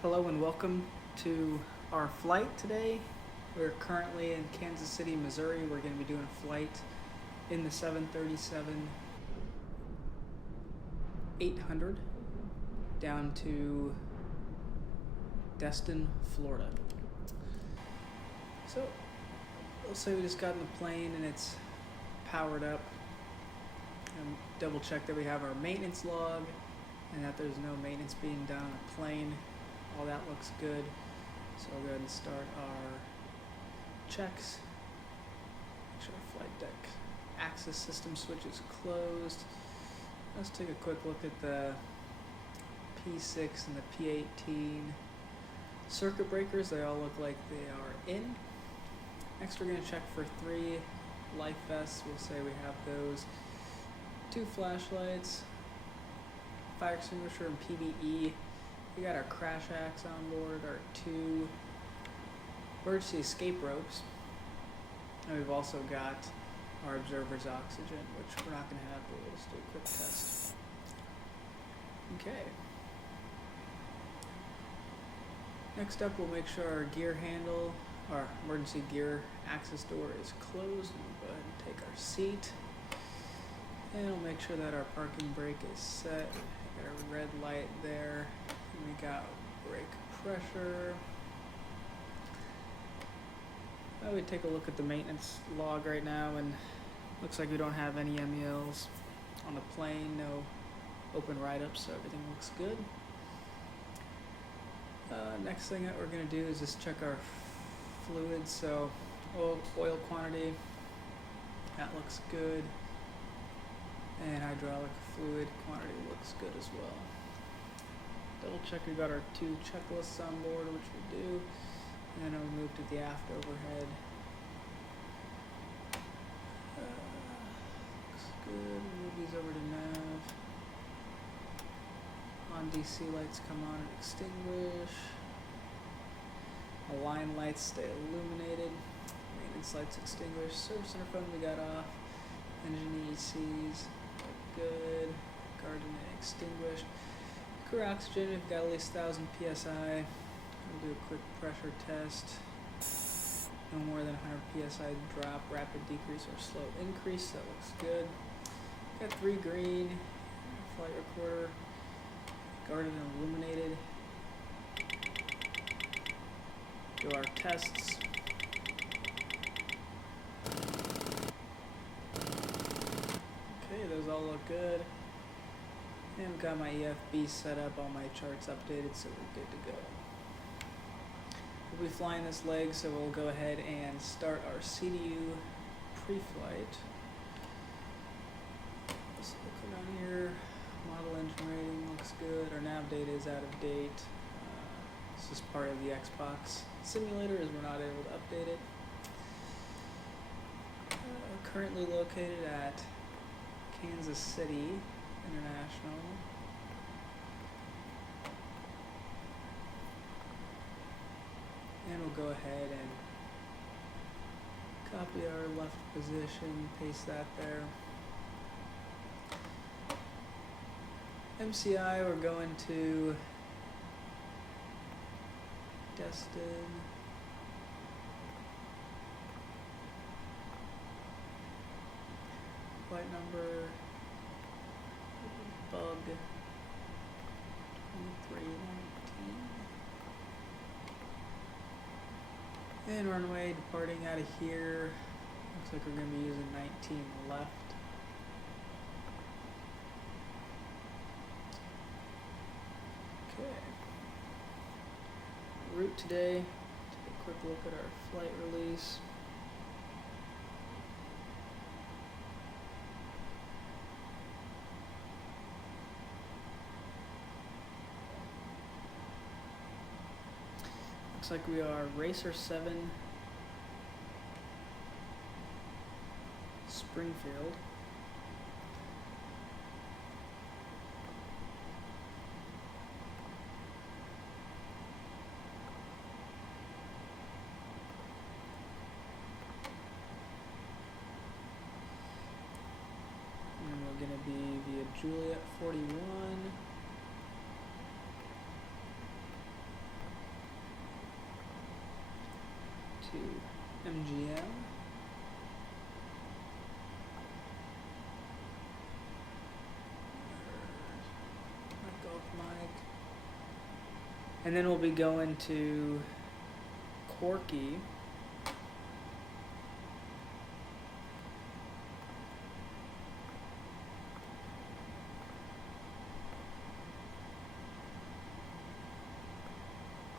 Hello and welcome to our flight today. We're currently in Kansas City, Missouri. We're going to be doing a flight in the 737-800 down to Destin, Florida. So, let's say we just got in the plane and it's powered up. And double check that we have our maintenance log and that there's no maintenance being done on the plane. All that looks good. So I'll go ahead and start our checks. Make sure our flight deck access system switch is closed. Let's take a quick look at the P6 and the P18 circuit breakers. They all look like they are in. Next we're going to check for 3 life vests. We'll say we have those. 2 flashlights, fire extinguisher and PVE. We got our crash axe on board, our 2 emergency escape ropes, and we've also got our observer's oxygen, which we're not going to have, but we'll just do a quick test. Okay. Next up, we'll make sure our gear handle, our emergency gear access door is closed, and we'll go ahead and take our seat. And we'll make sure that our parking brake is set. Got a red light there. And we got brake pressure. I would take a look at the maintenance log right now, and looks like we don't have any MELs on the plane, no open write-ups, so everything looks good. Next thing that we're going to do is just check our fluids. So oil quantity, that looks good. And hydraulic fluid quantity looks good as well. Double check we got our 2 checklists on board, which we do. And then I'll move to the aft overhead. Looks good. Move these over to nav. On DC lights come on and extinguish. The line lights stay illuminated. Maintenance lights extinguished. Service center phone we got off. Engine ECs. Good. Garden extinguished. Crew oxygen, we've got at least 1,000 psi. We'll do a quick pressure test. No more than 100 psi drop, rapid decrease or slow increase. That looks good. Got 3 green. Flight recorder. Guarded and illuminated. Do our tests. Those all look good. And I've got my EFB set up, all my charts updated, so we're good to go. We'll be flying this leg, so we'll go ahead and start our CDU pre-flight. Let's look around here. Model engine rating looks good. Our nav data is out of date. This is part of the Xbox simulator, as we're not able to update it. Currently located at Kansas City International. And we'll go ahead and copy our left position, paste that there. MCI, we're going to Destin. Flight number bug 2319. And runway departing out of here. Looks like we're going to be using 19 left. Okay. Route today. Take a quick look at our flight release. Looks like we are Racer 7 Springfield. And we're going to be via Juliet 41. to MGM. Golf mic. And then we'll be going to Corky.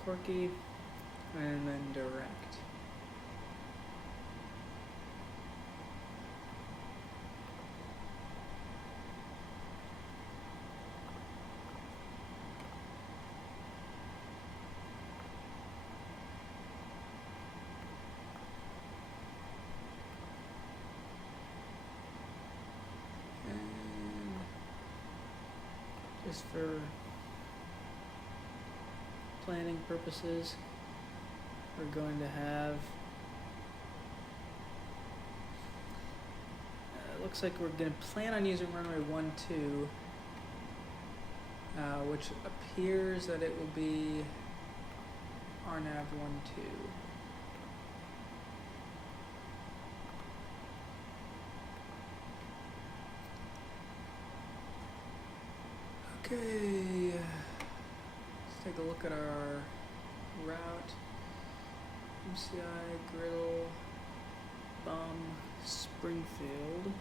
Corky, and then direct. And just for planning purposes, we're going to have, it looks like we're going to plan on using runway 12, which appears that it will be RNAV 12. Okay, let's take a look at our route. MCI, Griddle, Bum, Springfield.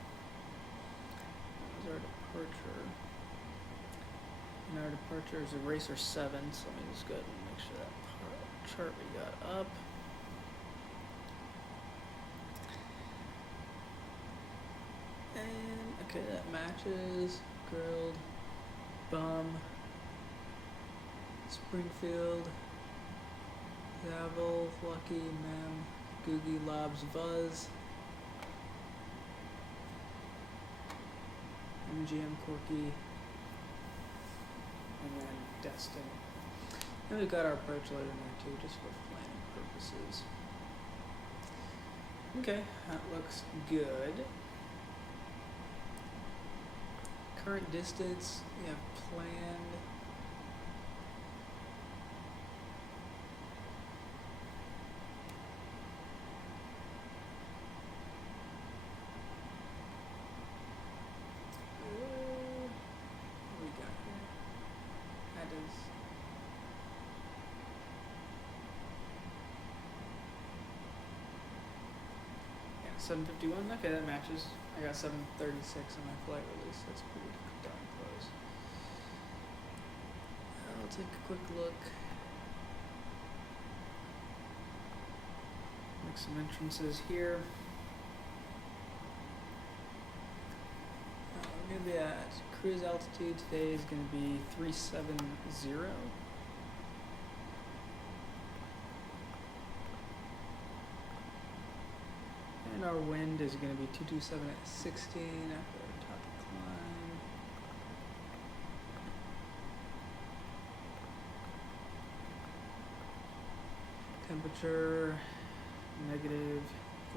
That was our departure. And our departure is a Racer 7, so let me just go ahead and make sure that chart we got up. And, okay, that matches. Grilled, Bum, Springfield, Zavel, Lucky, Mem, Googie, Lobs, Buzz, MGM, Corky, and then Destin. And we've got our approach loader in there too, just for planning purposes. Okay, that looks good. Current distance, we have planned. What we got here? That is 7:51. Okay, that matches. I got 7:36 on my flight release. That's pretty darn close. I'll take a quick look. Make some entrances here. We're going to be at cruise altitude today is going to be 370. And our wind is going to be 227 at 16 after our top climb. Temperature negative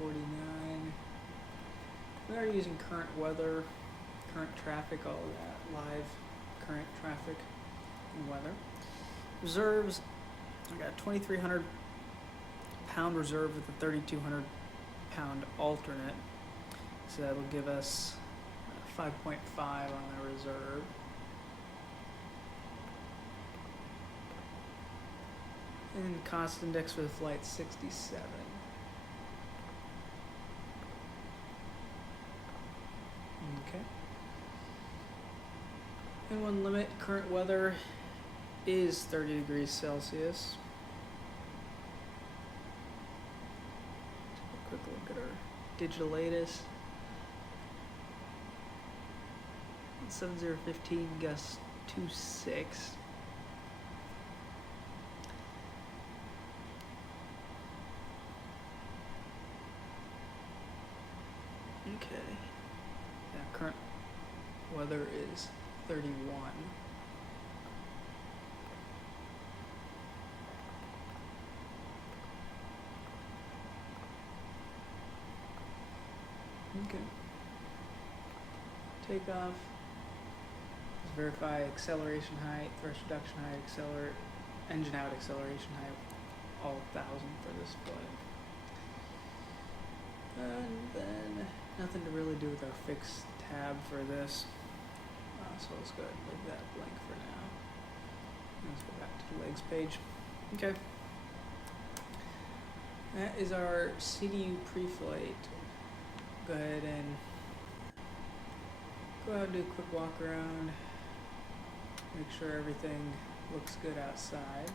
49. We are using current weather, current traffic, all of that, live current traffic and weather. Reserves, I got 2,300 pound reserve with a 3,200 pound alternate, so that'll give us 5.5 on the reserve. And cost index for the flight 67. Okay. And one limit, current weather is 30 degrees Celsius. Quick look at our digital latest. 7015 gust 26. Okay. Yeah, current weather is 31. Okay. Takeoff. Let's verify acceleration height, thrust reduction height, engine out acceleration height, all 1,000 for this flight. And then nothing to really do with our fixed tab for this. So let's go ahead and leave that blank for now. Let's go back to the legs page. Okay. That is our CDU pre-flight. Go ahead and go out and do a quick walk around. Make sure everything looks good outside.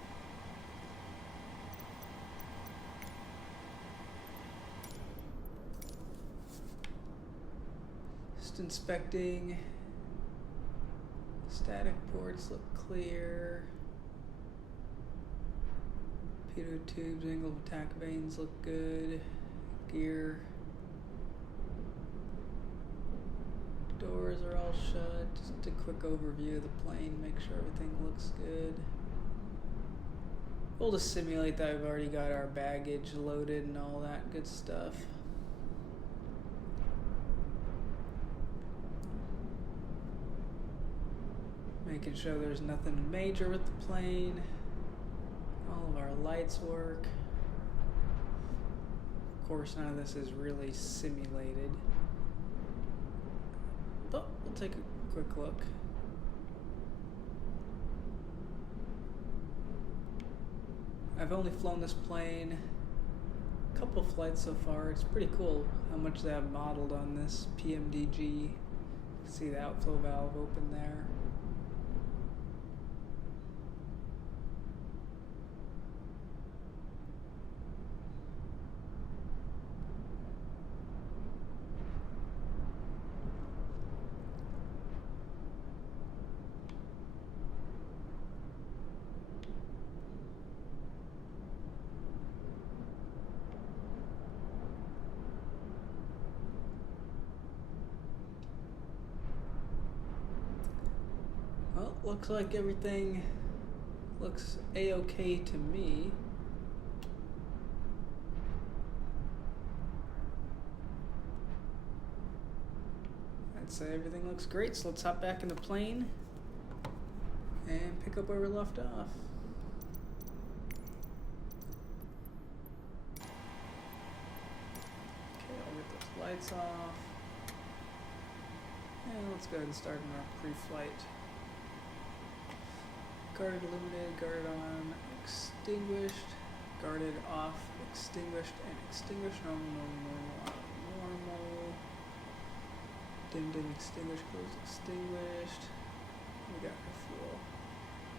Just inspecting. Static ports look clear. Pitot tubes, angle of attack vanes look good. Gear. Doors are all shut. Just a quick overview of the plane, make sure everything looks good. We'll just simulate that we've already got our baggage loaded and all that good stuff. Making sure there's nothing major with the plane. All of our lights work. Of course, none of this is really simulated. But we'll take a quick look. I've only flown this plane a couple flights so far. It's pretty cool how much they have modeled on this PMDG. You can see the outflow valve open there. Well, looks like everything looks a-okay to me. I'd say everything looks great, so let's hop back in the plane and pick up where we left off. Okay, I'll get those lights off. And let's go ahead and start on our pre-flight. Guarded illuminated, guarded on, extinguished, guarded off, extinguished, and extinguished, normal, normal, normal, normal, dim, dim, extinguished, closed, extinguished. We got our fuel.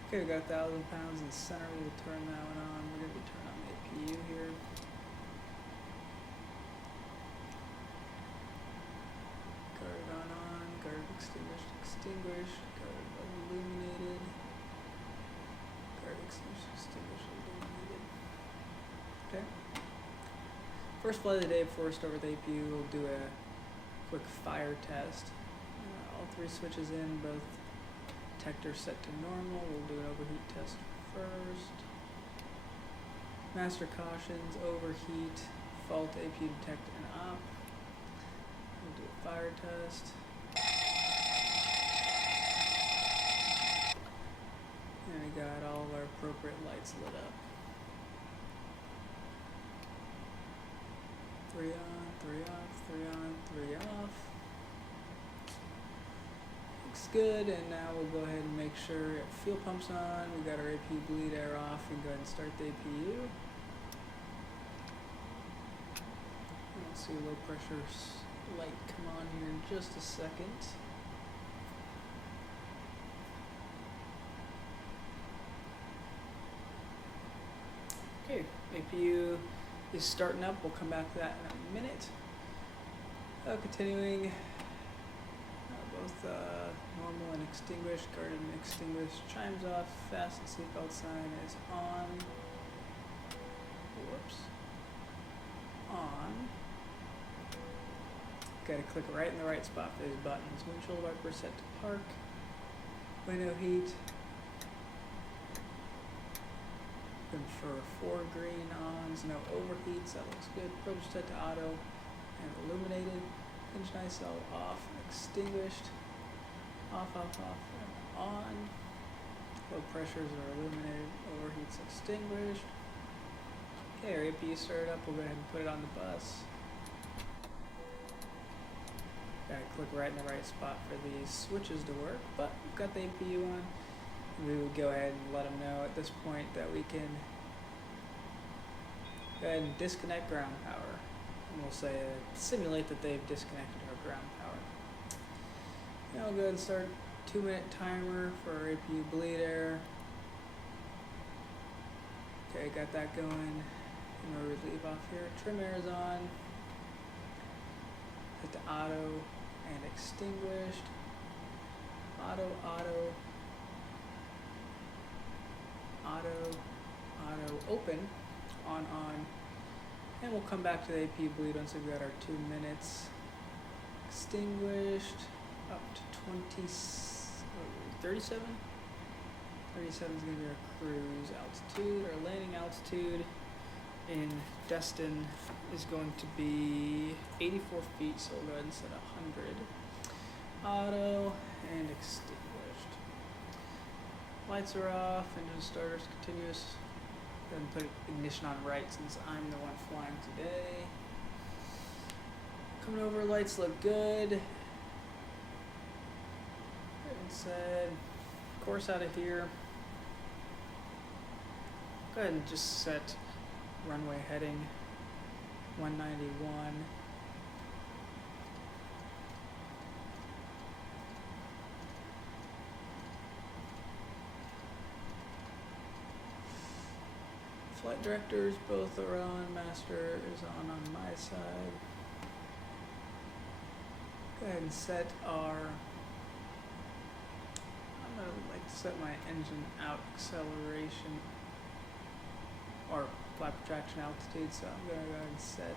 Okay, we got 1,000 pounds in the center. We'll turn that one on. We're going to turn on the APU here. Guarded on, guarded, extinguished, extinguished, guarded illuminated. Okay. First flight of the day before we start with APU, we'll do a quick fire test. All three switches in, both detectors set to normal. We'll do an overheat test first. Master cautions, overheat, fault APU detect and op. We'll do a fire test. And we got all of our appropriate lights lit up. 3 on, 3 off, 3 on, 3 off. Looks good, and now we'll go ahead and make sure fuel pump's on. We got our APU bleed air off, and go ahead and start the APU. We'll see a low pressure light come on here in just a second. Okay, APU is starting up. We'll come back to that in a minute. Continuing, both normal and extinguished, guarded and extinguished. Chimes off, fasten seatbelt sign is on. Whoops. On. Gotta click right in the right spot for these buttons. Windshield wiper set to park. Window heat. For 4 green ons, no overheats, that looks good. Probe set to auto and illuminated. Engine ISO off, extinguished. Off, off, off, and on. Low pressures are illuminated, overheats extinguished. Okay, our APU started up. We'll go ahead and put it on the bus. Gotta click right in the right spot for these switches to work, but we've got the APU on. We would go ahead and let them know at this point that we can go ahead and disconnect ground power. And we'll say simulate that they've disconnected our ground power. Now we'll go ahead and start 2-minute timer for our APU bleed air. Okay, got that going. And we'll leave off here. Trim air is on. Hit the auto and extinguished. Auto, open, on. And we'll come back to the APU bleed once we've got our 2 minutes. Extinguished, up to 37? 37 is going to be our cruise altitude. Our landing altitude in Destin is going to be 84 feet, so we'll go ahead and set 100. Auto and extinguished. Lights are off, engine starters continuous. Go ahead and put ignition on right since I'm the one flying today. Coming over, lights look good. And said, course out of here. Go ahead and just set runway heading 191. Flight directors both are on. Master is on my side. Go ahead and set our, I'm going to like to set my engine out acceleration or flap retraction altitude, so I'm going to go ahead and set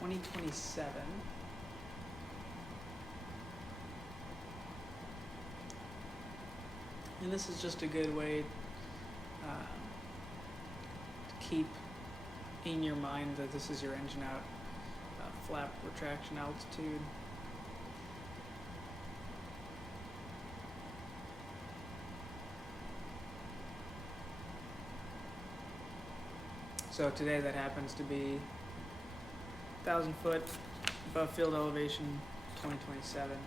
2027. And this is just a good way to keep in your mind that this is your engine out flap retraction altitude. So today that happens to be 1,000 foot above field elevation, 2027.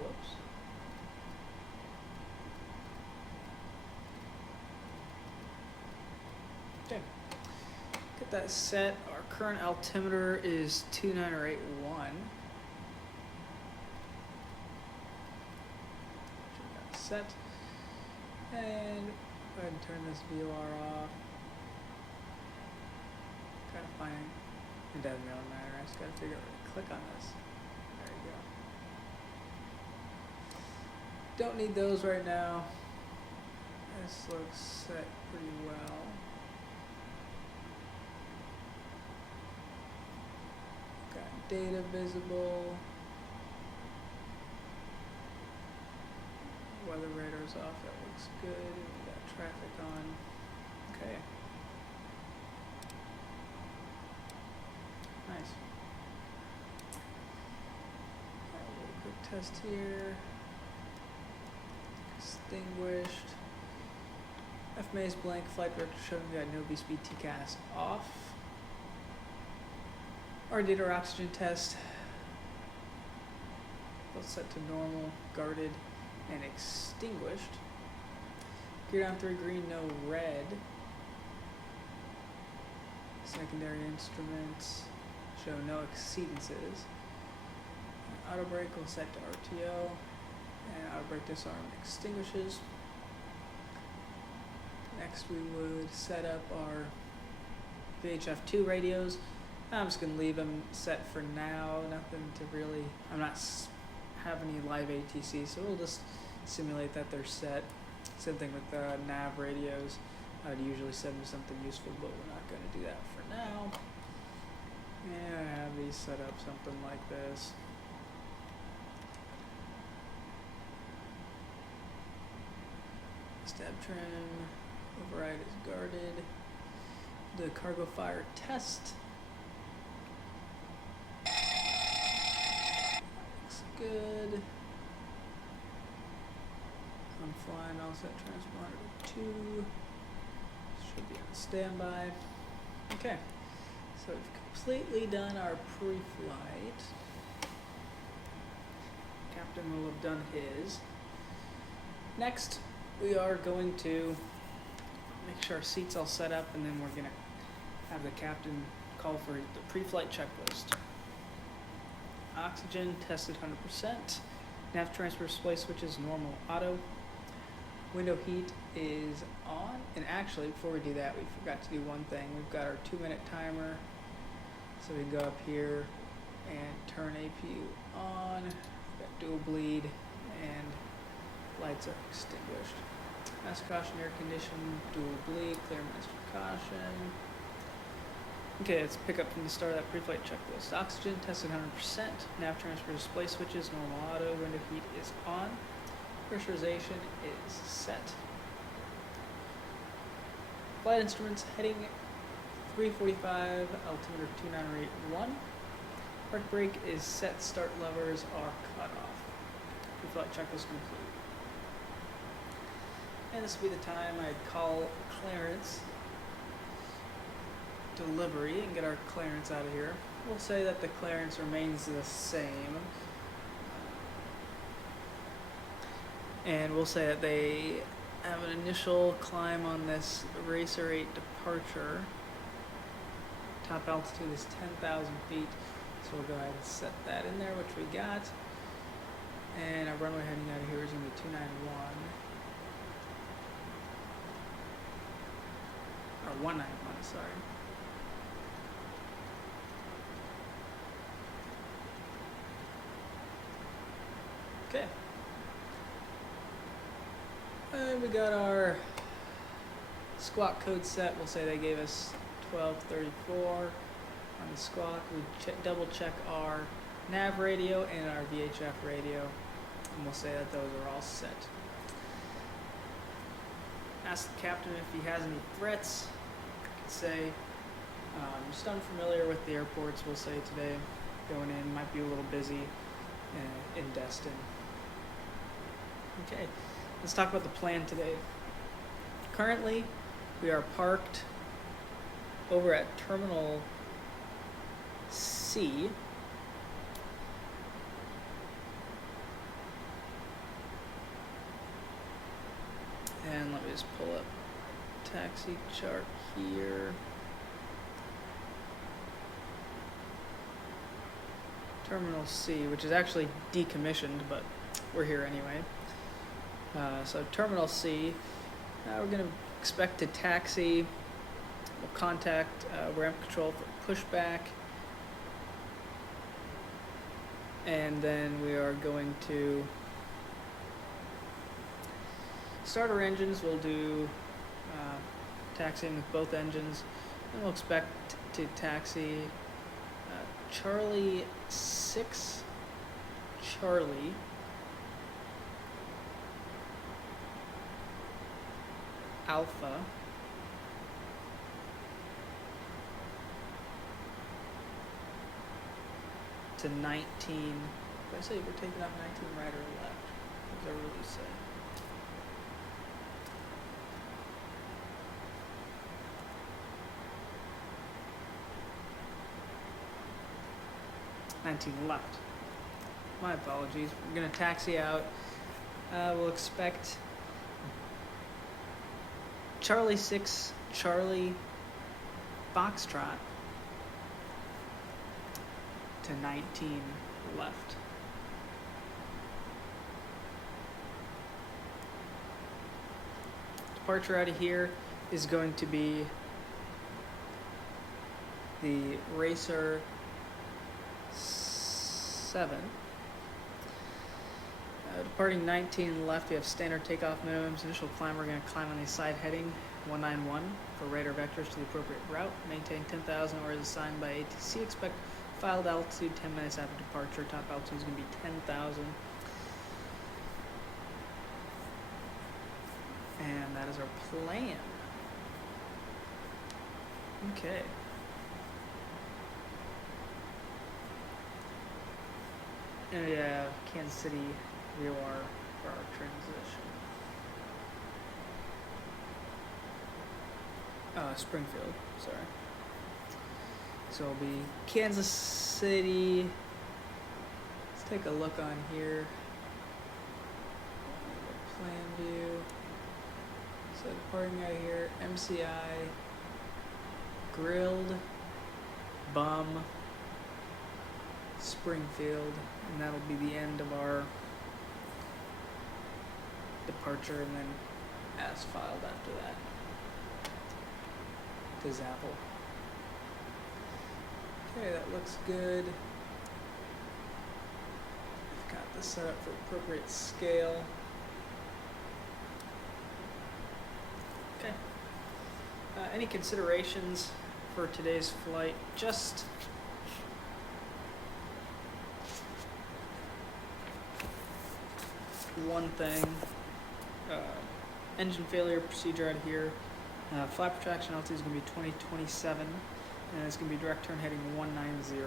Whoops. Okay, get that set. Our current altimeter is 29081. Set. And go ahead and turn this VOR off. Gotta find, it doesn't really matter, I just gotta figure out where to click on this. There you go. Don't need those right now. This looks set pretty well. Got data visible. Weather radar's off, that looks good. We got traffic on. Okay. Nice. Got a little quick test here. Extinguished. FMA is blank. Flight director showing we got no V-speed TCAS off. Our did our oxygen test. Both set to normal, guarded, and extinguished. Gear down 3 green, no red. Secondary instruments show no exceedances. Auto brake will set to RTO, and auto brake disarm extinguishes. Next we would set up our VHF2 radios. I'm just going to leave them set for now, nothing to really, I'm not have any live ATC, so we'll just simulate that they're set. Same thing with nav radios. I would usually set them something useful, but we're not going to do that for now. And I have these set up something like this. Stab trim, override is guarded. The cargo fire test. Looks good. I'm flying, all set transponder to 2. Should be on standby. Okay, so we've completely done our pre-flight. Captain will have done his. Next, we are going to make sure our seat's all set up, and then we're going to have the captain call for the pre-flight checklist. Oxygen tested 100%. Nav transfer display switches normal auto. Window heat is on. And actually, before we do that, we forgot to do one thing. We've got our 2-minute timer. So we can go up here and turn APU on. We've got dual bleed and lights are extinguished. Master caution, air condition, dual bleed, clear master caution. Okay, let's pick up from the start of that pre-flight checklist. Oxygen tested 100%. Nav transfer display switches, normal auto. Window heat is on. Pressurization is set. Flight instruments heading 345, altimeter 2981. Park brake is set. Start levers are cut off. Pre-flight checklist complete. And this will be the time I'd call clearance delivery and get our clearance out of here. We'll say that the clearance remains the same. And we'll say that they have an initial climb on this Racer 8 departure. Top altitude is 10,000 feet. So we'll go ahead and set that in there, which we got. And our runway heading out of here is going to be 291. Or 191, sorry. Okay. And we got our squawk code set. We'll say they gave us 1234 on the squawk. We double check our nav radio and our VHF radio, and we'll say that those are all set. Ask the captain if he has any threats. Say, just unfamiliar with the airports, we'll say today, going in, might be a little busy in Destin. Okay, let's talk about the plan today. Currently, we are parked over at Terminal C. And let me just pull up taxi chart here. Terminal C, which is actually decommissioned, but we're here anyway. So Terminal C, we're going to expect to taxi. We'll contact ramp control for pushback. And then we are going to start our engines. We'll do taxiing with both engines. And we'll expect to taxi Charlie 6 Charlie Alpha to 19. If I say we're taking off 19 right or left, what does that really say? Left. My apologies. We're going to taxi out. We'll expect Charlie 6 Charlie Foxtrot to 19 left. Departure out of here is going to be the Racer 7. Departing 19 left, we have standard takeoff minimums. Initial climb, we're going to climb on the side heading 191 for radar vectors to the appropriate route. Maintain 10,000 or as assigned by ATC. Expect filed altitude 10 minutes after departure. Top altitude is going to be 10,000. And that is our plan. Okay. And we have Kansas City VOR for our transition. Springfield, sorry. So it'll be Kansas City. Let's take a look on here. Plan view. So departing out here, MCI, Grilled, Bum, Springfield, and that'll be the end of our departure, and then as filed after that to Zapple. Okay, that looks good. I've got this set up for appropriate scale. Okay. Any considerations for today's flight? Just one thing. Engine failure procedure out of here. Flat protraction altitude is going to be 2027, and it's going to be direct turn heading 190.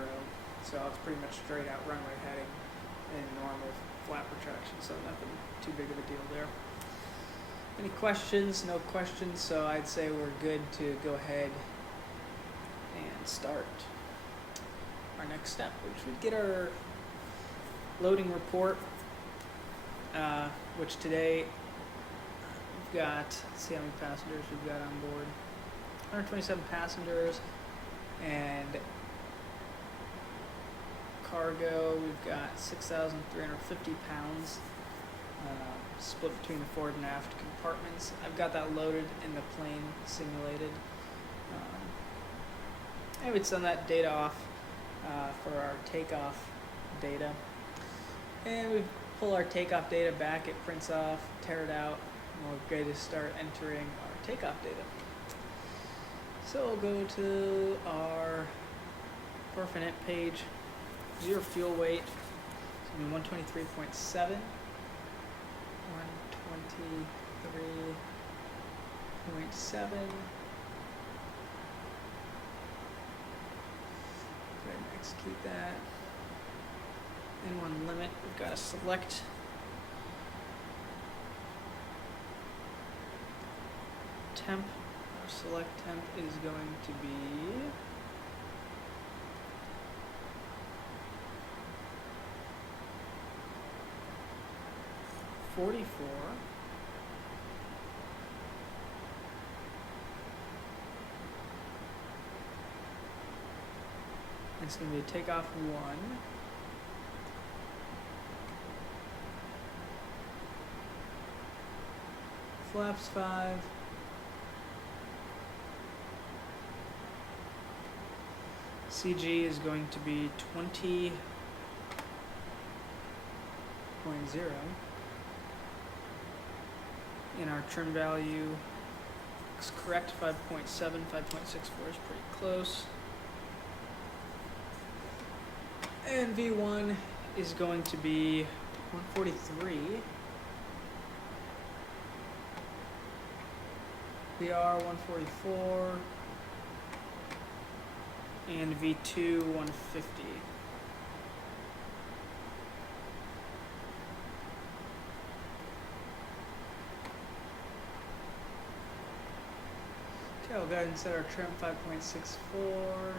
So it's pretty much straight out runway heading in normal flat protraction, so nothing too big of a deal there. Any questions? No questions, so I'd say we're good to go ahead and start our next step, which would get our loading report, which today we've got, let's see how many passengers we've got on board. 127 passengers, and cargo, we've got 6,350 pounds. Split between the forward and aft compartments. I've got that loaded in the plane simulated. I would send that data off for our takeoff data. And we pull our takeoff data back, it prints off, tear it out, and we're ready to start entering our takeoff data. So we'll go to our Perfinet page, zero fuel weight, it's going to be 123.7. 123.7. Go ahead and execute that. And one limit, we've got to select temp. Our select temp is going to be 44. It's going to be a takeoff 1. Flaps 5. CG is going to be 20.0. And our trim value looks correct, 5.7, 5.64 is pretty close. And V1 is going to be 143. VR 144. And V2 150. Okay, we'll go ahead and set our trim 5.64.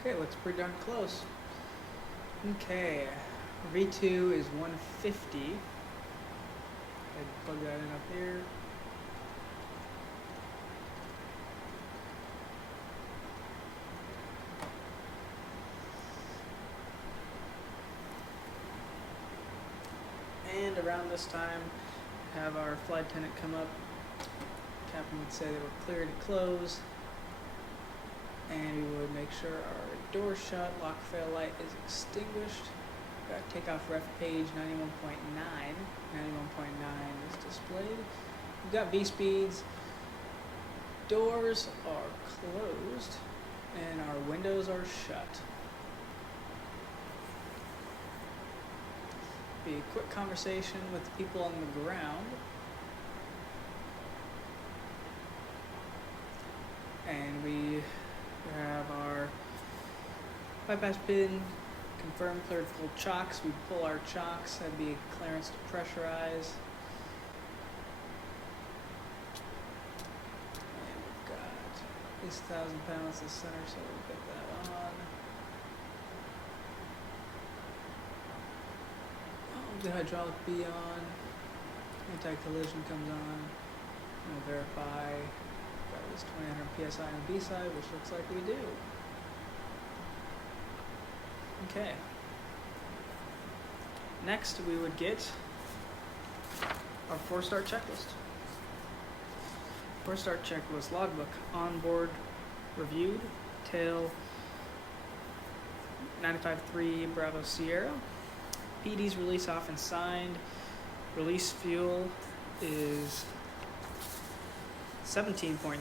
Okay, looks pretty darn close. Okay, V2 is 150. I'd plug that in up here. And around this time, have our flight attendant come up. Captain would say they were clear to close. And we would make sure our door shut, lock fail light is extinguished. We've got takeoff ref page 91.9. 91.9 is displayed. We've got V speeds. Doors are closed and our windows are shut. Be a quick conversation with the people on the ground. And we have our bypass pin confirmed, cleared full chocks. We pull our chocks. That'd be clearance to pressurize. And we've got at least 1,000 pounds to center, so we'll get that on. The hydraulic B on, anti-collision comes on, we'll verify got at least 2,900 psi on B side, which looks like we do. Okay. Next we would get our 4-star checklist. 4-star checklist logbook, onboard reviewed, tail 95.3 Bravo Sierra. PD's release off and signed. Release fuel is 17.9.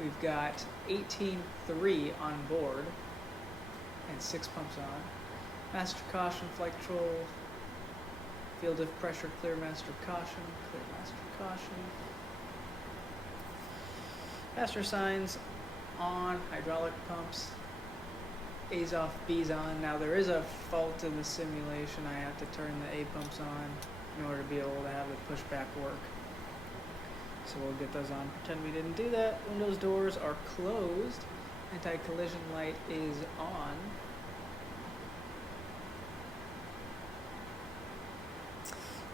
We've got 18.3 on board and 6 pumps on. Master caution, flight control, field of pressure, clear master caution, clear master caution. Master signs on, hydraulic pumps. A's off, B's on. Now there is a fault in the simulation. I have to turn the A pumps on in order to be able to have the pushback work. So we'll get those on. Pretend we didn't do that. Windows doors are closed. Anti-collision light is on.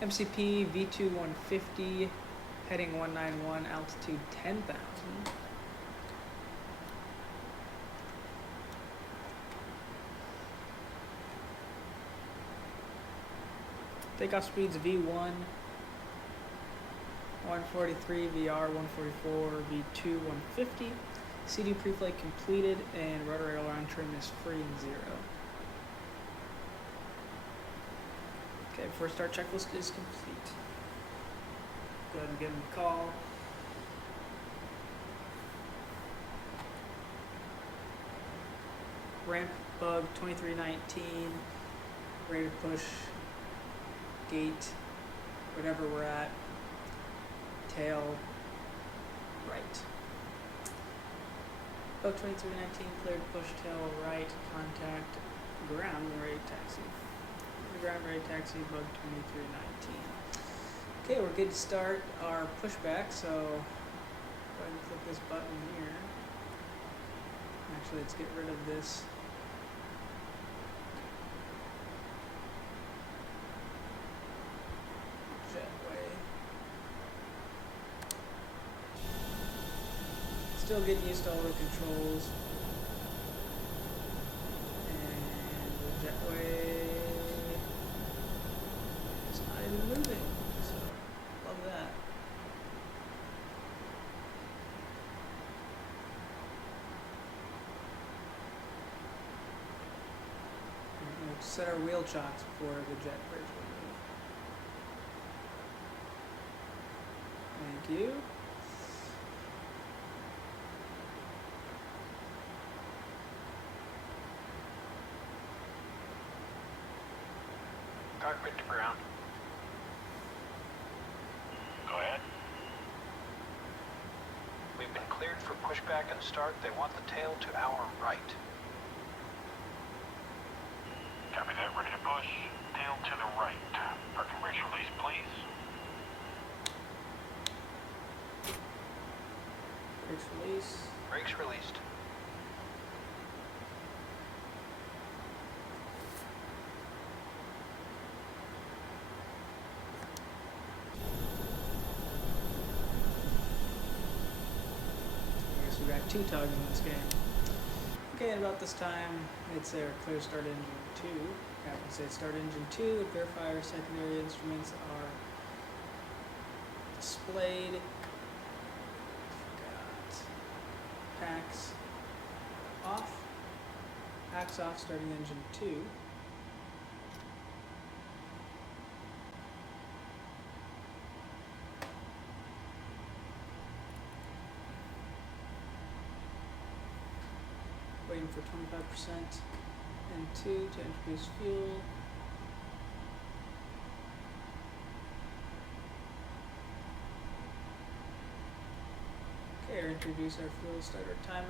MCP V2 150, heading 191, altitude 10,000. Takeoff speeds V1, 143, VR 144, V2 150. CD preflight completed and rotor aileron trim is free and 0. Okay, first our checklist is complete. Go ahead and give them a call. Ramp bug 2319, ready to push. Gate, whatever we're at, tail right. Bug 2319, cleared push tail right, contact ground ready taxi. Ground ready taxi, bug 2319. Okay, we're good to start our pushback, so go ahead and click this button here. Actually, let's get rid of this. Still getting used to all the controls. And the jetway is not even moving, so love that. We'll set our wheel chocks before the jet bridge will move. Thank you. Cockpit to ground. Go ahead. We've been cleared for pushback and start. They want the tail to our right. Copy that. Ready to push. Tail to the right. Parking brakes release, please. Brakes release. Brakes released. We've got 2 tugs in this game. Okay, at about this time, it'd say our clear start engine 2. Captain said start engine 2, and verify our secondary instruments are displayed. Got packs off. Packs off, starting engine 2. Waiting for 25% and 2 to introduce fuel. Okay, introduce our fuel starter timer.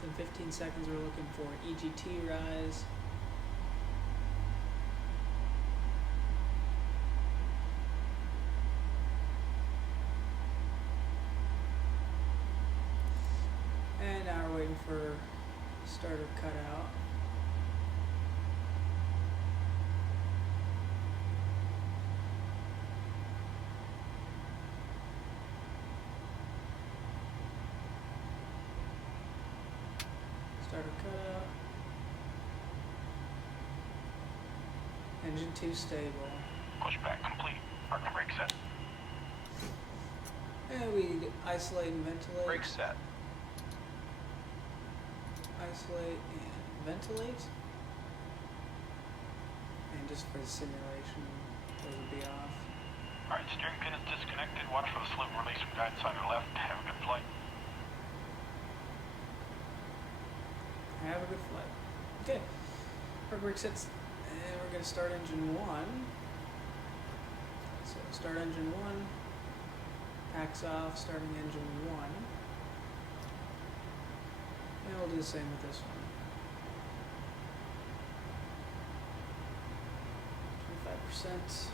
Within 15 seconds we're looking for an EGT rise. And now we're waiting for starter cutout. Starter cutout. Engine 2 stable. Pushback complete. Parking brake set. And we isolate and ventilate. Brake set. Isolate and ventilate. And just for the simulation, those will be off. Alright, steering pin is disconnected. Watch for the slip and release from guidance on your left. Have a good flight. Have a good flight. Okay. Our brake sets, and we're going to start engine 1. So start engine 1. Packs off, starting engine 1. And we'll do the same with this one. 25%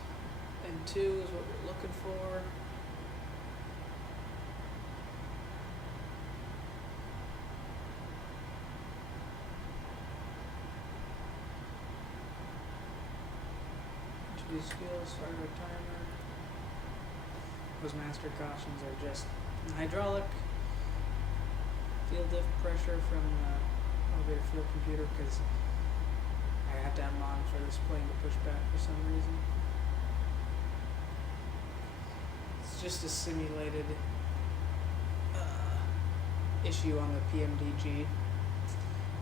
and 2 is what we're looking for. Introduce fuel, start our timer. Those master cautions are just hydraulic, fuel diff pressure from the elevator fuel computer, because I have to have them on for this plane to push back for some reason. It's just a simulated issue on the PMDG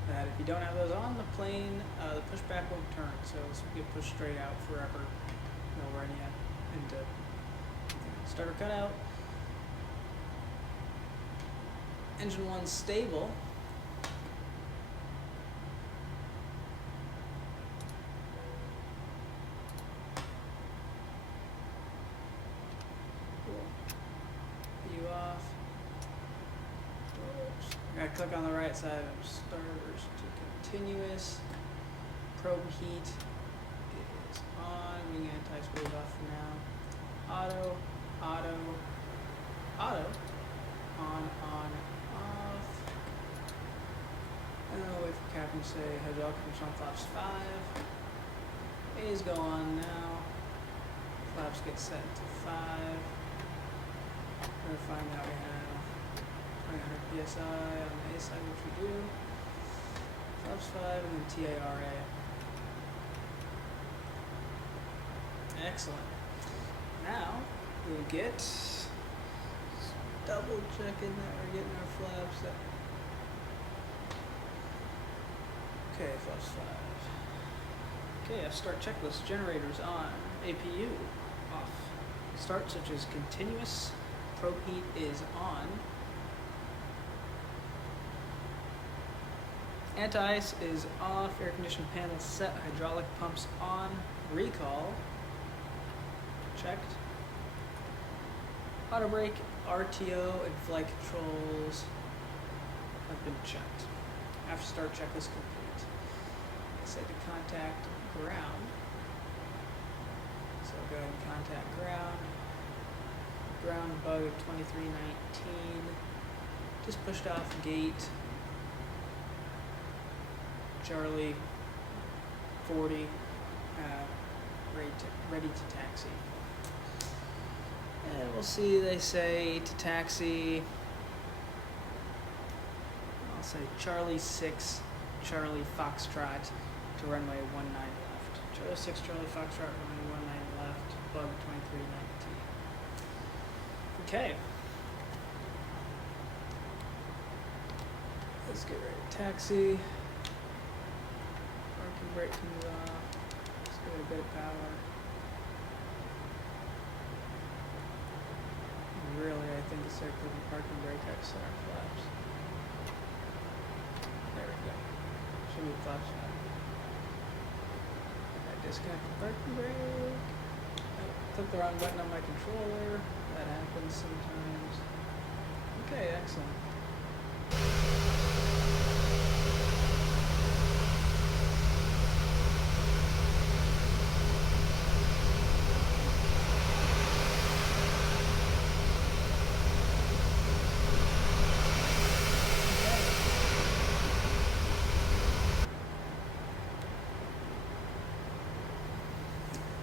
that if you don't have those on, the plane, the pushback won't turn, so it's get pushed straight out forever. It'll run you into starter cutout. Engine 1 stable. Cool. You off. Oops. I gotta click on the right side of starters to continuous. Probe heat is on. We can anti-squeeze off for now. Auto. Auto, auto, on, off. And then I'll wait for captain to say hydraulic condition on flaps 5. A's go on now. Flaps get set to 5. We're going to find out we have 2000 psi on the A side, which we do. Flaps 5 and then TARA. Excellent. Now, we'll get, double checking that we're getting our flaps set. Okay, flaps 5. Okay, start checklist. Generators on. APU off. Start such as continuous. Probe heat is on. Anti-ice is off. Air conditioning panel set. Hydraulic pumps on. Recall. Checked. Auto brake, RTO, and flight controls have been checked. After start checklist complete. Set to contact ground. So go ahead and contact ground. Ground bug of 2319. Just pushed off gate. Charlie 40. Ready to taxi. And we'll see, they say to taxi, I'll say Charlie 6, Charlie Foxtrot to runway 19 left. Charlie 6, Charlie Foxtrot, runway 19 left, bug 2319. Okay. Let's get ready to taxi. Parking brake comes off. Let's give it a bit of power. Really, I think it's like clicking parking brake to set our flaps. There we go. Should be flaps now. I disconnect the parking brake. I click the wrong button on my controller. That happens sometimes. Okay, excellent.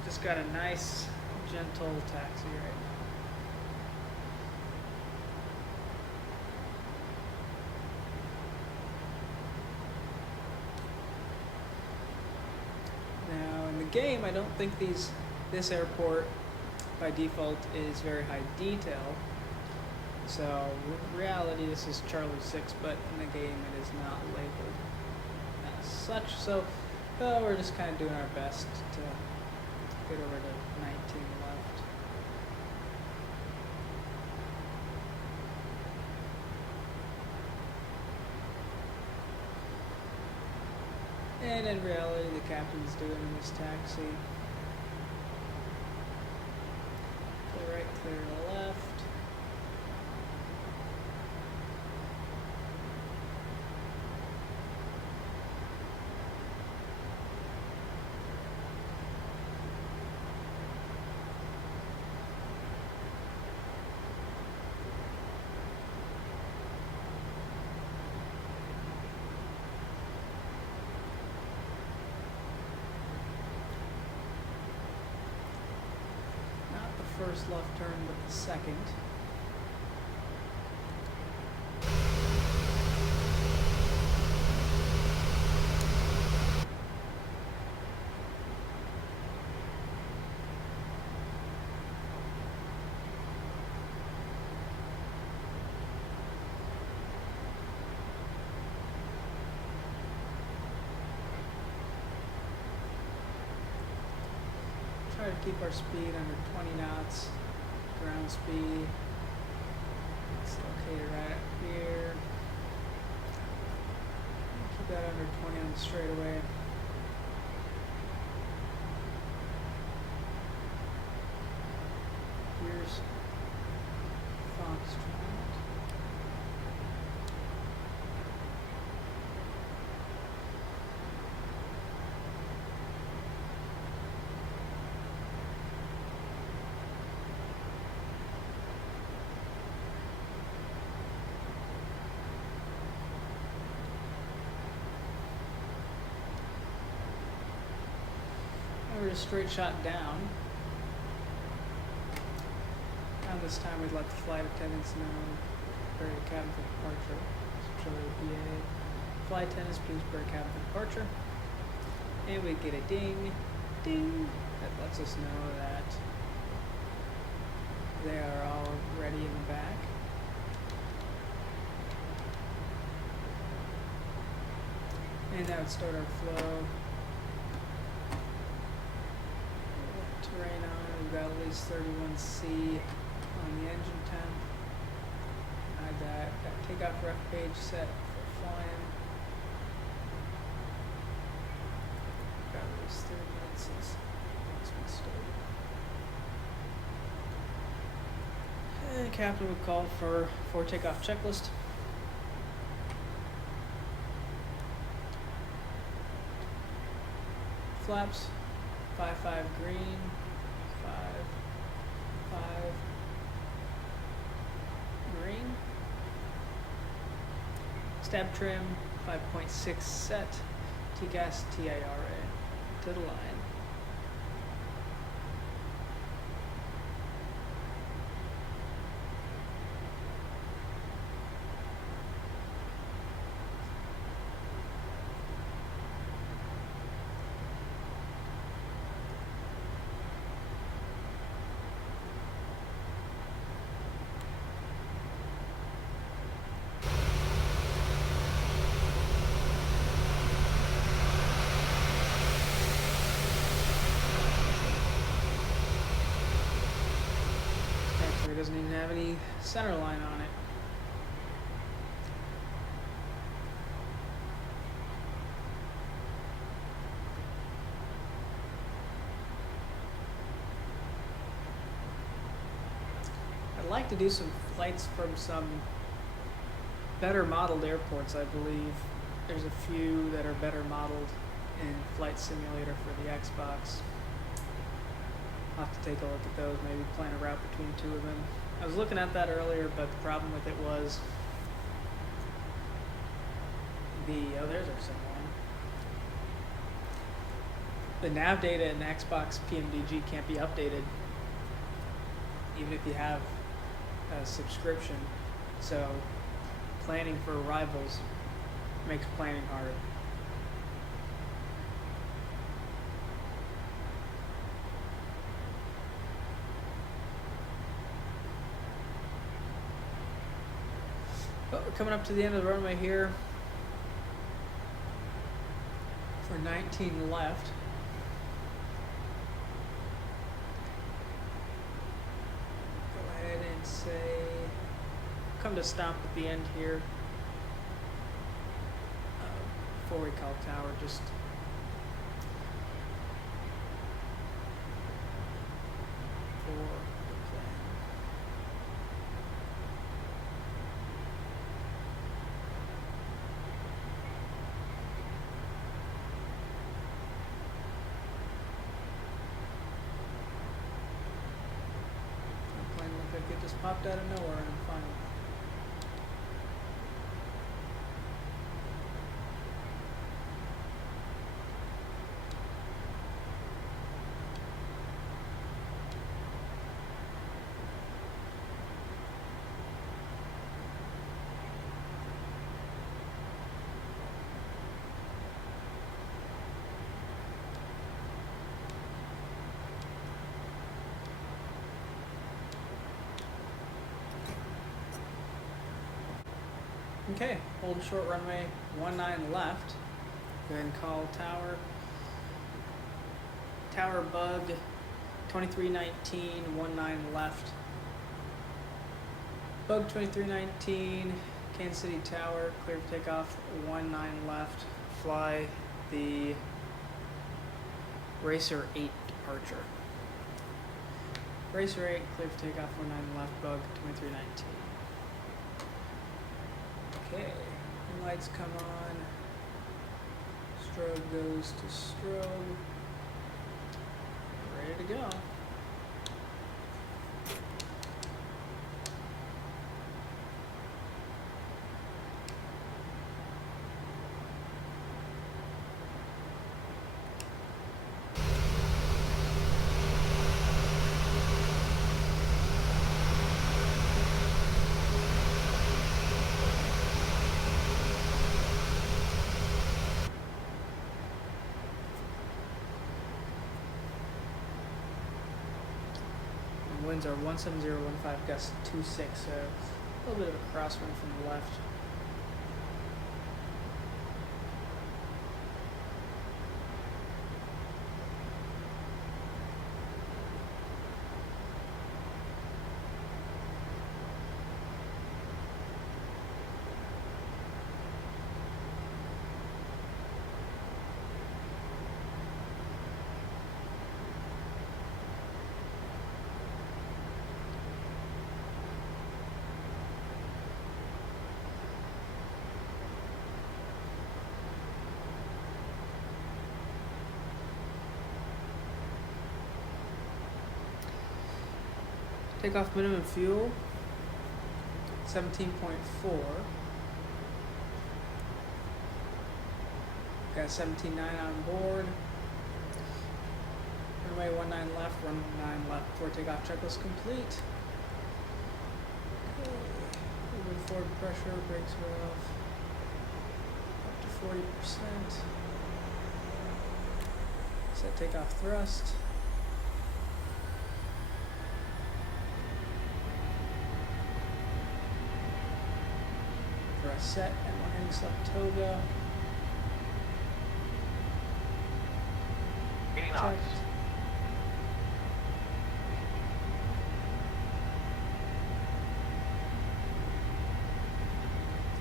Just got a nice, gentle taxi right now. Now in the game, I don't think this airport by default is very high detail. So in reality, this is Charlie 6, but in the game it is not labeled as such. So we're just kind of doing our best to get over to 19 left. And in reality, the captain's doing this taxi. Clear right, clear left. First left turn, but the second. Try to keep our speed under 20 knots. Ground speed. It's located right up here. Keep that under 20 on the straightaway. Here's Foxtrot. We're just straight shot down. And this time we'd let the flight attendants know. Prepare the cabin for departure. Auxiliary BA. Flight attendants, please prepare cabin for departure. And we get a ding, ding. That lets us know that they are all ready in the back. And that would start our flow. Terrain on, we've got at least 31C on the engine temp. Hide that. Got takeoff ref page set for flying. Got at least 30 minutes since we started. And captain would call for takeoff checklist. Flaps, 5-5 green, 5-5 green. Stab trim, 5.6 set, TCAS TIRA to the line. It doesn't even have any center line on it. I'd like to do some flights from some better modeled airports, I believe. There's a few that are better modeled in Flight Simulator for the Xbox. I'll have to take a look at those, maybe plan a route between two of them. I was looking at that earlier, but the problem with it was oh, there's our sim one. The nav data in the Xbox PMDG can't be updated, even if you have a subscription. So planning for arrivals makes planning hard. But we're coming up to the end of the runway here. For 19 left. Go ahead and say, come to stop at the end here. Before we call tower, just for the plan. The plane looked like it just popped out of nowhere and finally. Okay, hold short runway 19 left. Go ahead and call tower. Tower bug 2319, 19 left. Bug 2319, Kansas City Tower, clear for takeoff 19 left. Fly the Racer 8 departure. Racer 8, clear for takeoff 19 left, bug 2319. Okay, and lights come on, strobe goes to strobe, ready to go. Winds are 170, 15, gusts 26, so a little bit of a crosswind from the left. Takeoff minimum fuel, 17.4. Got 17.9 on board. Runway 19 left, 19 left before takeoff checklist complete. Okay. Moving forward pressure, brakes are off. Up to 40%. Set takeoff thrust. Set and we're heading Saratoga. 80 knots. Checked.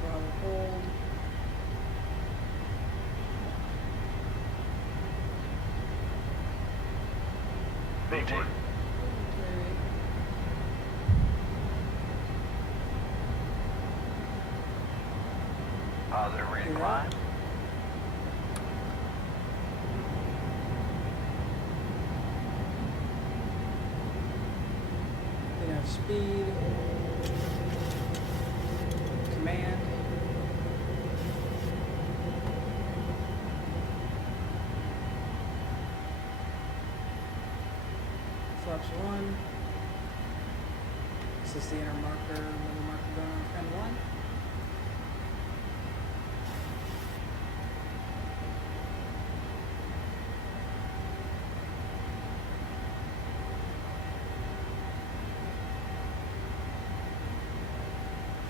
Throttle hold. Maintain. Positive, ready to You're climb. up. Enough speed. Command. Flaps 1. This is the inner marker, middle marker going on N1.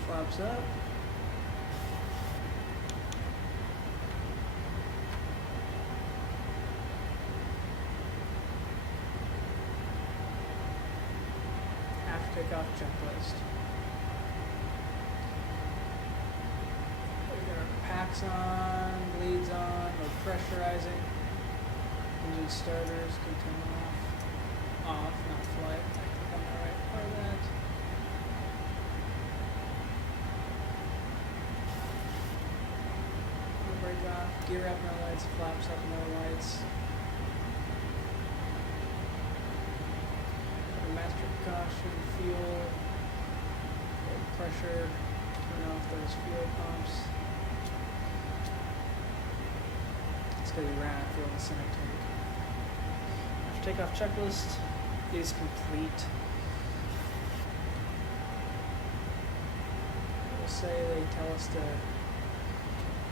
Flaps up. After takeoff checklist. We got our packs on, bleeds on, we're pressurizing. Engine starters can come off. Off, not flight. I click on the right part of that. Brake off, gear up, no lights, flaps up, no lights. Master precaution, fuel, pressure, turn off those fuel pumps. It's gonna be rad fuel in the center tank. After takeoff checklist is complete. We'll say they tell us to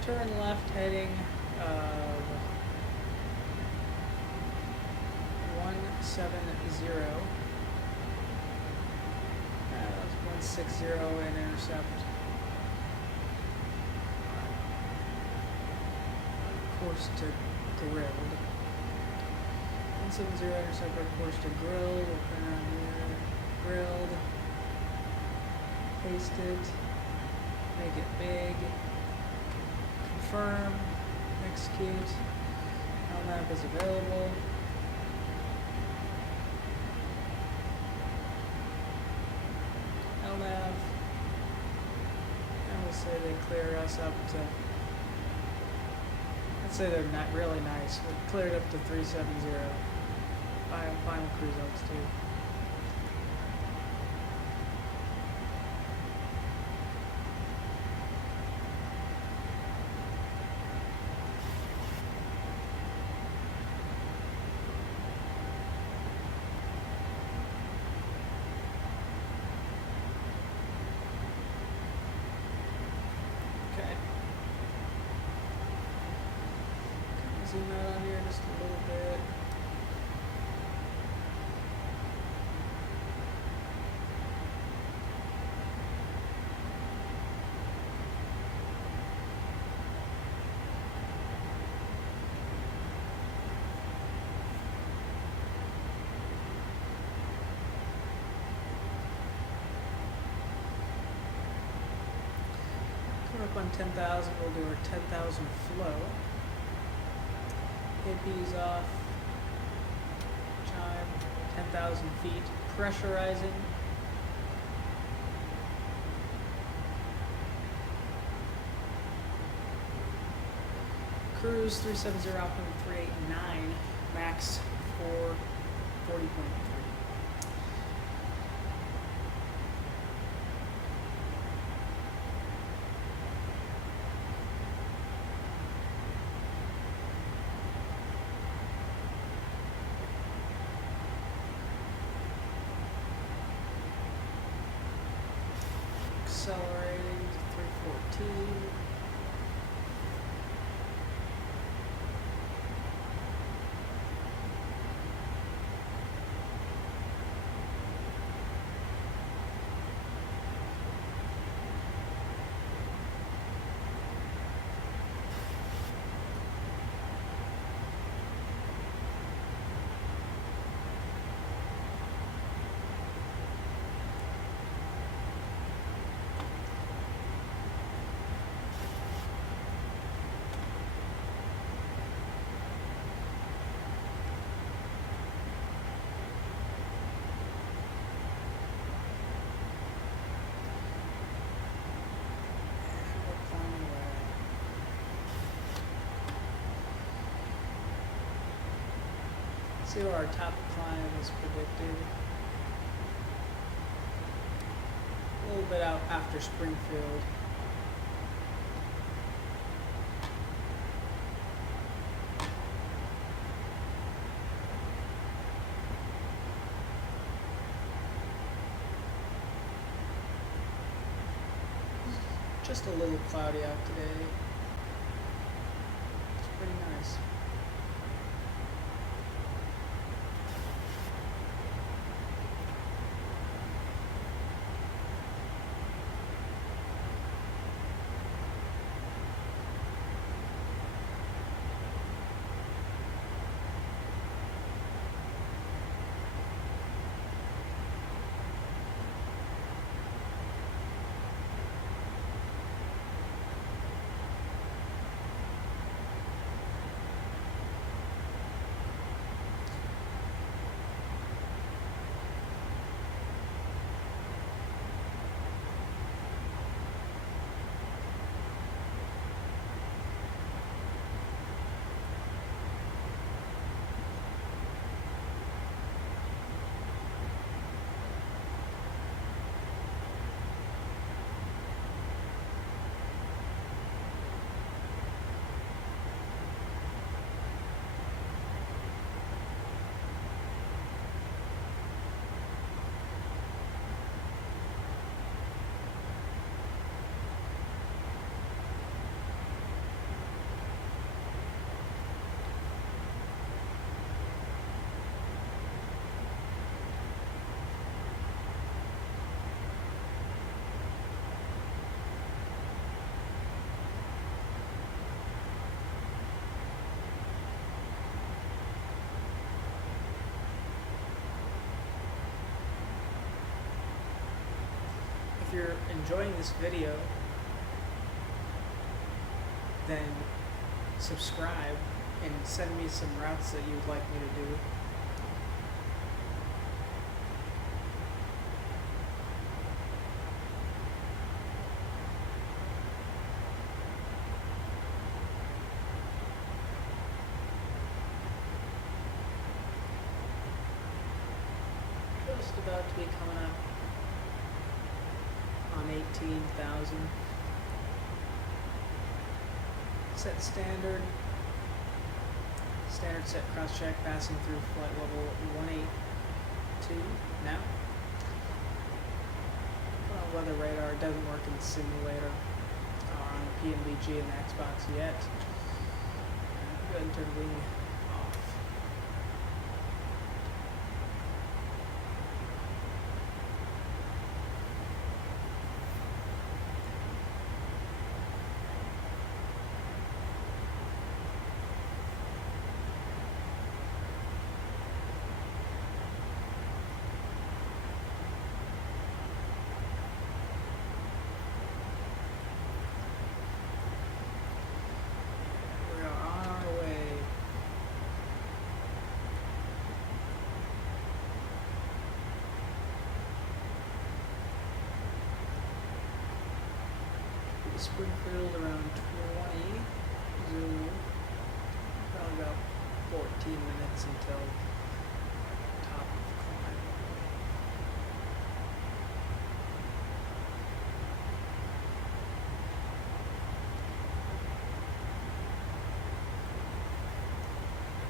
turn left heading of 170. 160 and intercept. Course to grilled. 170 intercept our course to grilled. We'll put it on here. Grilled. Paste it. Make it big. Confirm. Execute. LNAV is available. LNAV, and we'll say they clear us up to, let's say they're not really nice, we cleared up to 370, final cruise altitude. Zoom out on here just a little bit. Coming up on 10,000, we'll do our 10,000 flow. AP's off, chime, 10,000 feet, pressurizing. Cruise 370 outbound 389, max 440.3. Accelerating to 314. See where our top climb is predicted. A little bit out after Springfield. Just a little cloudy out today. It's pretty nice. If you're enjoying this video, then subscribe and send me some routes that you'd like me to do. Just about to be coming up on 18,000. Set standard. Standard set cross check passing through flight level 182 now. Weather radar doesn't work in the simulator or on the PMDG and the Xbox yet. Go ahead and turn wing off. Springfield around 20. Zoom. Probably about 14 minutes until top of climb.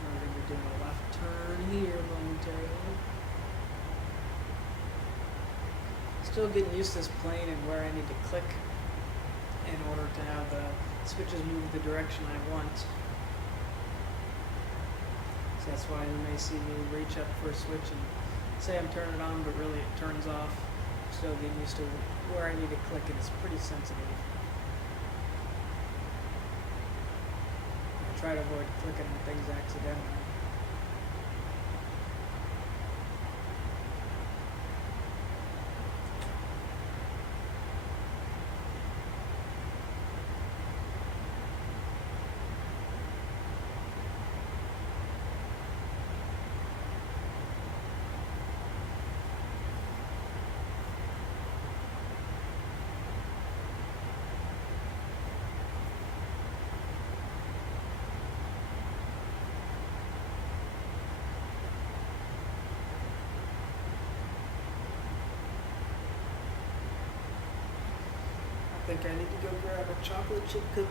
We're going to be doing a left turn here momentarily. Still getting used to this plane and where I need to click in order to have the switches move the direction I want. So that's why you may see me reach up for a switch and say I'm turning it on, but really it turns off. Still getting used to where I need to click, and it's pretty sensitive. I try to avoid clicking on things accidentally. think I need to go grab a chocolate chip cookie.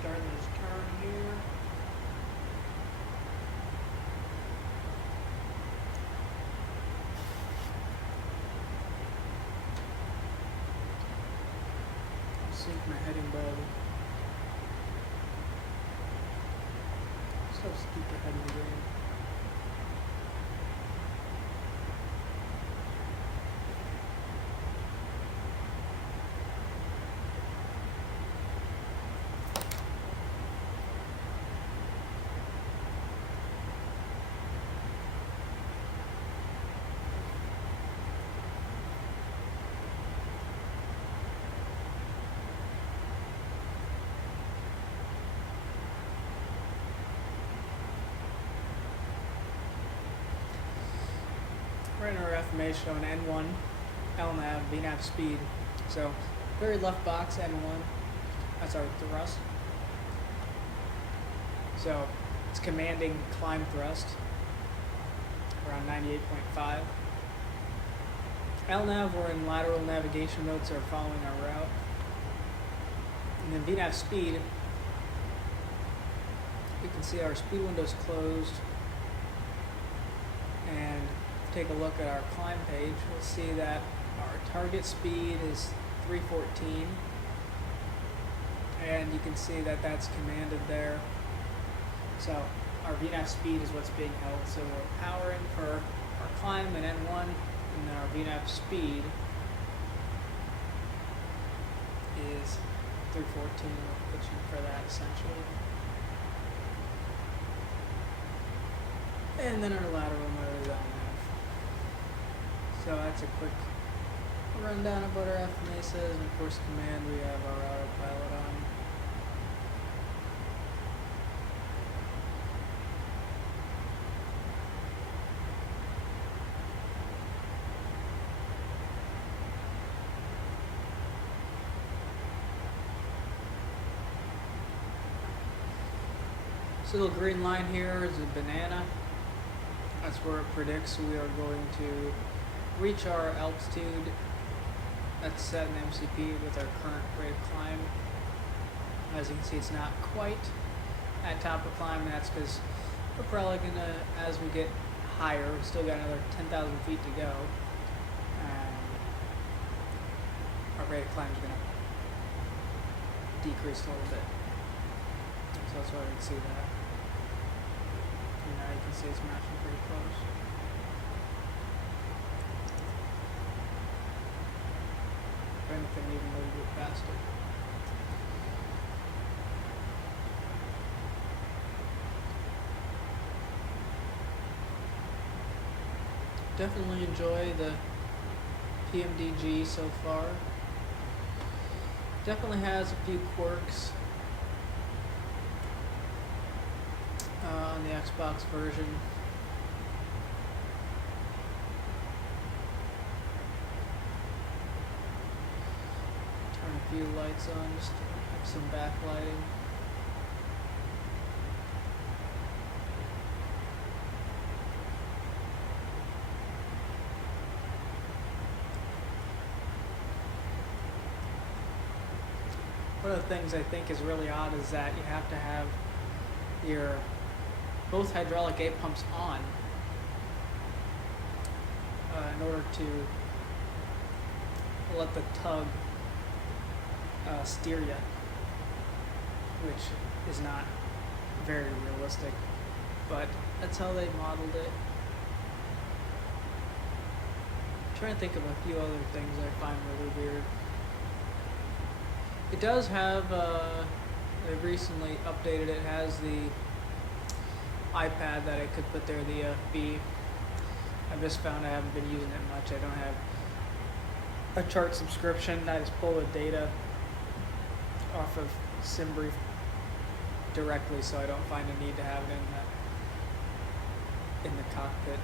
Starting this turn here. Sync my heading bug. Just helps keep the head in the game. Right in our FMA showing N1, LNAV, VNAV speed. So, very left box N1. That's our thrust. So, it's commanding climb thrust around 98.5. LNAV, we're in lateral navigation mode, so we're following our route. And then VNAV speed, you can see our speed window's closed. And take a look at our climb page, we'll see that our target speed is 314, and you can see that that's commanded there. So our VNAV speed is what's being held, so we're powering for our climb in N1, and then our VNAV speed is 314, we're pitching for that essentially. And then our lateral mode is on. So that's a quick rundown of what our FMA says, and of course command we have our autopilot on. This little green line here is a banana. That's where it predicts we are going to reach our altitude that's set in MCP with our current rate of climb. As you can see, it's not quite at top of climb, and that's because we're probably gonna, as we get higher, we still got another 10,000 feet to go, and our rate of climb is gonna decrease a little bit. So that's why we can see that. And now you can see it's matching pretty close. If anything, even a little bit faster. Definitely enjoy the PMDG so far. Definitely has a few quirks on the Xbox version. Turn a few lights on just to have some backlighting. One of the things I think is really odd is that you have to have your both hydraulic A pumps on in order to let the tug steer you, which is not very realistic, but that's how they modeled it. I'm trying to think of a few other things I find really weird. It does have, they've recently updated it. It has the iPad that I could put there, the B. I've just found I haven't been using it much. I don't have a chart subscription. I just pull the data off of SimBrief directly, so I don't find a need to have it in the cockpit.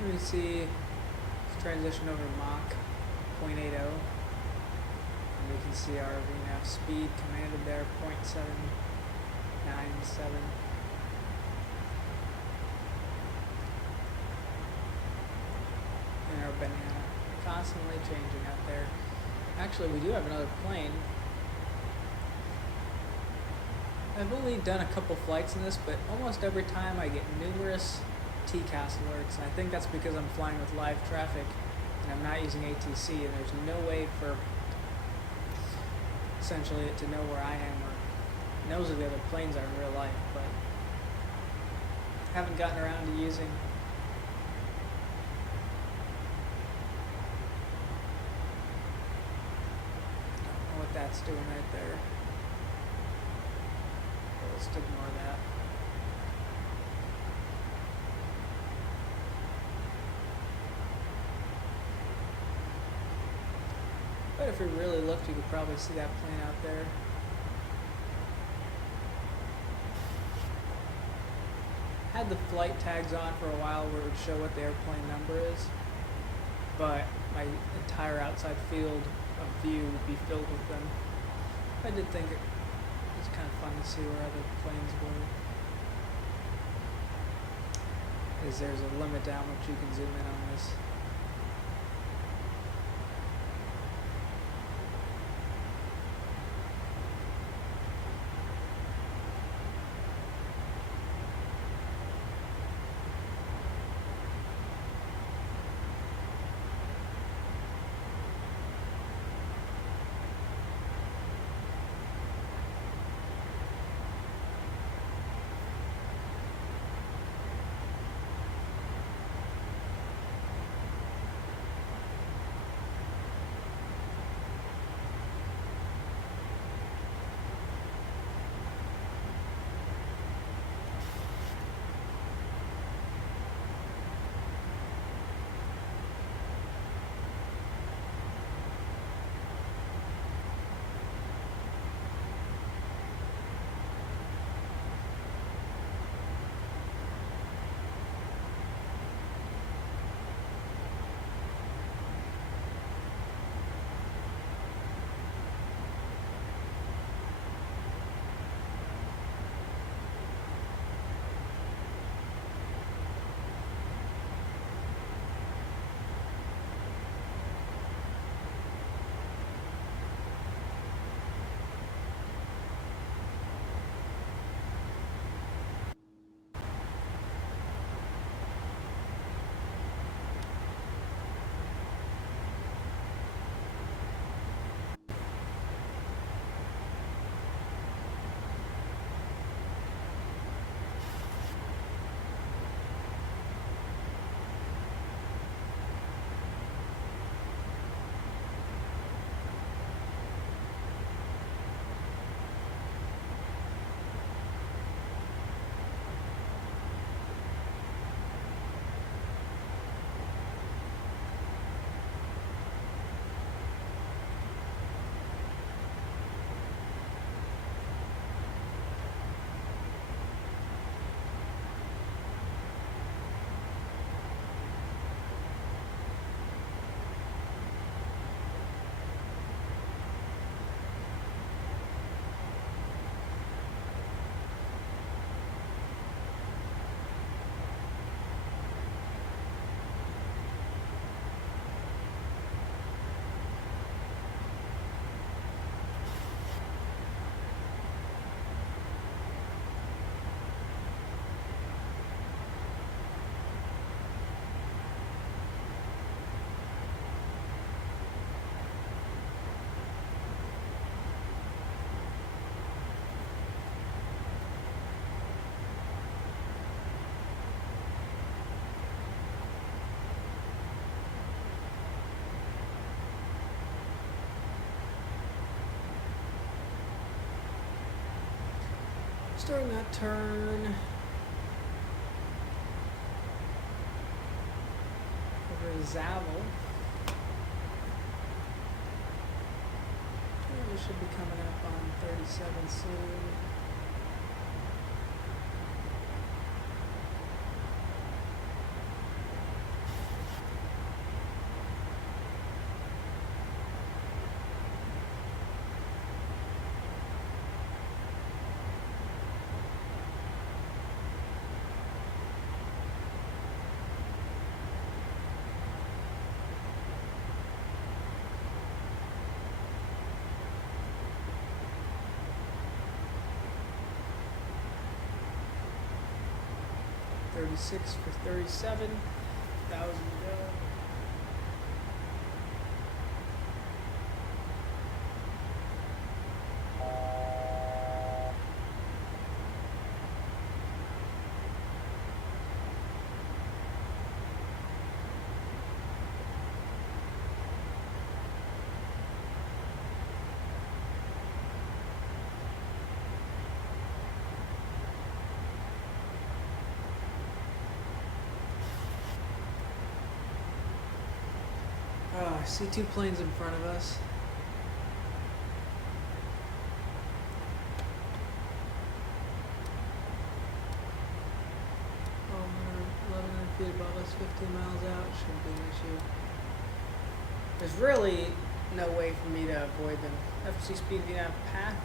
Let me see, let's transition over to Mach 0.80, and we can see our VNAV speed commanded there, 0.797. And our banana constantly changing out there. Actually, we do have another plane. I've only done a couple flights in this, but almost every time I get numerous TCAS alerts, and I think that's because I'm flying with live traffic and I'm not using ATC, and there's no way for essentially it to know where I am or knows where the other planes are in real life, but haven't gotten around to using. Don't know what that's doing right there. But let's ignore that. But if we really looked, you could probably see that plane out there. Had the flight tags on for a while where it would show what the airplane number is, but my entire outside field of view would be filled with them. I did think it was kind of fun to see where other planes were. Because there's a limit to how much you can zoom in on this. Starting that turn. Over to Zavel. We should be coming up on 37 soon. $36 for 37,000 to go. Oh, I see two planes in front of us. Oh, 1,100 feet above us, 15 miles out. Shouldn't be an issue. There's really no way for me to avoid them. FC speed VNAV path.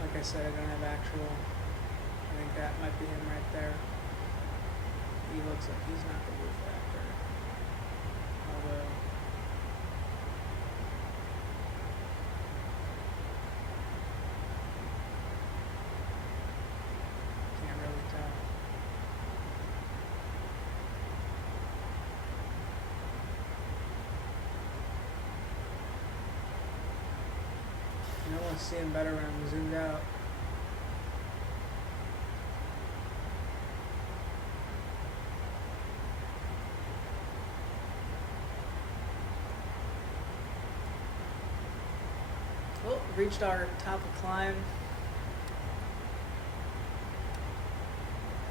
Like I said, I don't have actual. I think that might be him right there. He looks like he's not the roof factor. Although, can't really tell. I want to see him better when I'm zoomed out. Oh, reached our top of climb.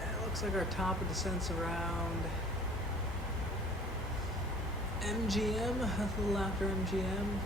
It looks like our top of descent's around MGM, a little after MGM.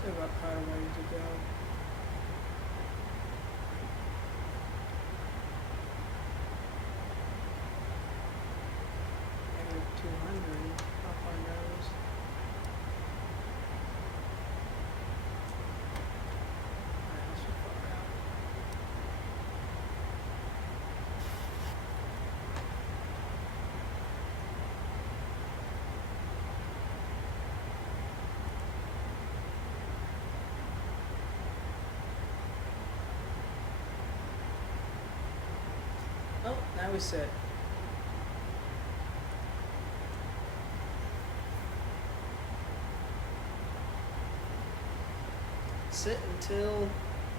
Still got quite a way to go. -200 up our nose. Alright, so far out. Oh, now we sit. Sit until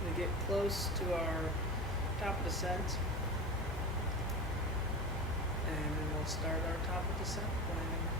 we get close to our top of descent, and then we'll start our top of descent planning.